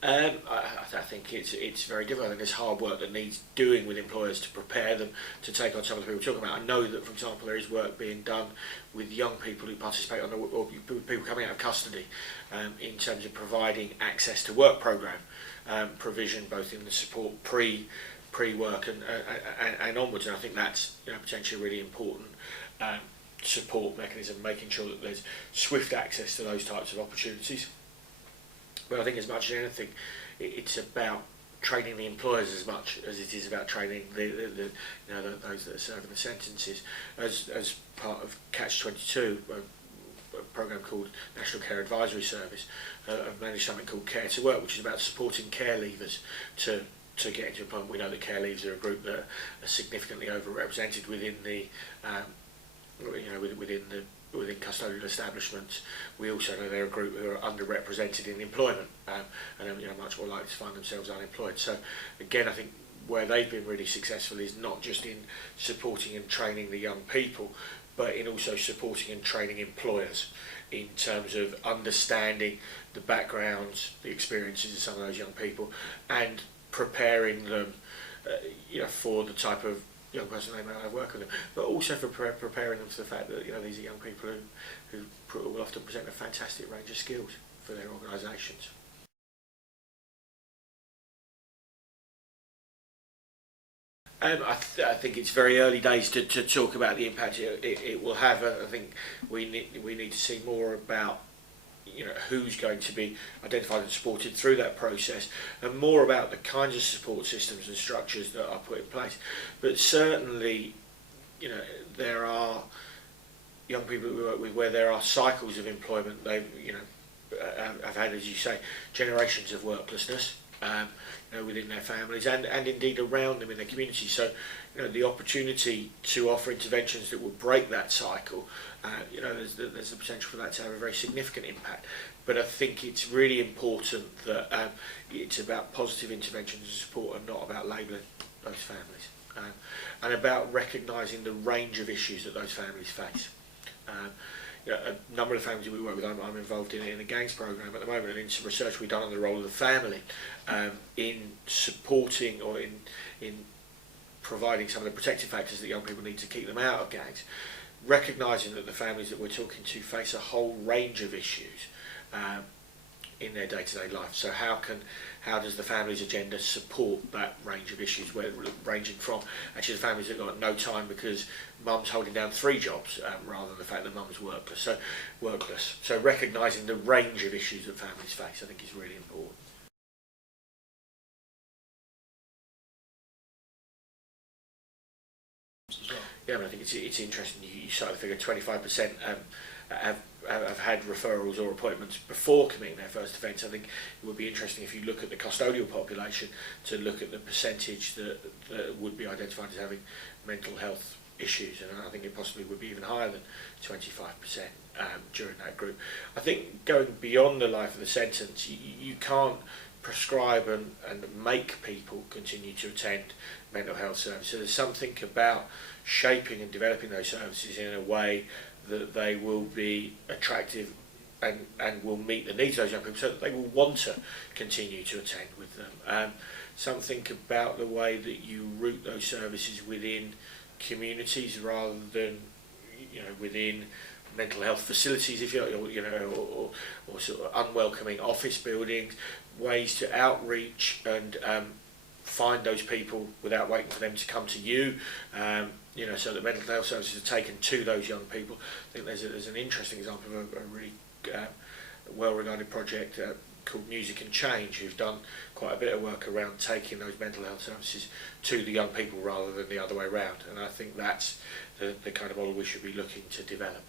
I think it's very difficult. I think there's hard work that needs doing with employers to prepare them to take on some of the people we're talking about. I know that, for example, there is work being done with young people who participate on or people coming out of custody in terms of providing access to work programme provision, both in the support pre-work and onwards. And I think that's potentially a really important support mechanism, making sure that there's swift access to those types of opportunities. But I think as much as anything, it's about training the employers as much as it is about training those that are serving the sentences. As part of Catch22, a programme called National Care Advisory Service, I've managed something called Care to Work, which is about supporting care leavers to get into employment. We know that care leavers are a group that are significantly overrepresented within the within custodial establishments. We also know they're a group who are underrepresented in employment and are much more likely to find themselves unemployed. So again, I think where they've been really successful is not just in supporting and training the young people, but in also supporting and training employers in terms of understanding the backgrounds, the experiences of some of those young people, and preparing them for the type of young person they may have work with them, but also for preparing them for the fact that these are young people who will often present a fantastic range of skills for their organisations. I think it's very early days to talk about the impact it will have. I think we need to see more about who's going to be identified and supported through that process, and more about the kinds of support systems and structures that are put in place. But certainly, there are young people we work with where there are cycles of employment. They've have had, as you say, generations of worklessness within their families and indeed around them in their community. So the opportunity to offer interventions that will break that cycle, there's the potential for that to have a very significant impact. But I think it's really important that it's about positive interventions and support and not about labelling those families, and about recognising the range of issues that those families face. A number of the families we work with, I'm involved in a gangs programme at the moment, and in some research we've done on the role of the family in supporting or in providing some of the protective factors that young people need to keep them out of gangs, recognising that the families that we're talking to face a whole range of issues in their day-to-day life. So how does the family's agenda support that range of issues, ranging from actually the families that got no time because mum's holding down 3 jobs rather than the fact that mum's workless. So recognising the range of issues that families face, I think, is really important. Yeah, I think it's interesting. You cite the figure 25% have had referrals or appointments before committing their first offence. I think it would be interesting if you look at the custodial population to look at the percentage that would be identified as having mental health issues, and I think it possibly would be even higher than 25% during that group. I think going beyond the life of the sentence, you can't prescribe and make people continue to attend mental health services. So there's something about shaping and developing those services in a way that they will be attractive and will meet the needs of those young people, so that they will want to continue to attend with them. Something about the way that you route those services within communities rather than within mental health facilities, if you like, or sort of unwelcoming office buildings, ways to outreach and find those people without waiting for them to come to you, so that mental health services are taken to those young people. I think there's an interesting example of a really well-regarded project called Music and Change, who've done quite a bit of work around taking those mental health services to the young people rather than the other way around. And I think that's the kind of model we should be looking to develop.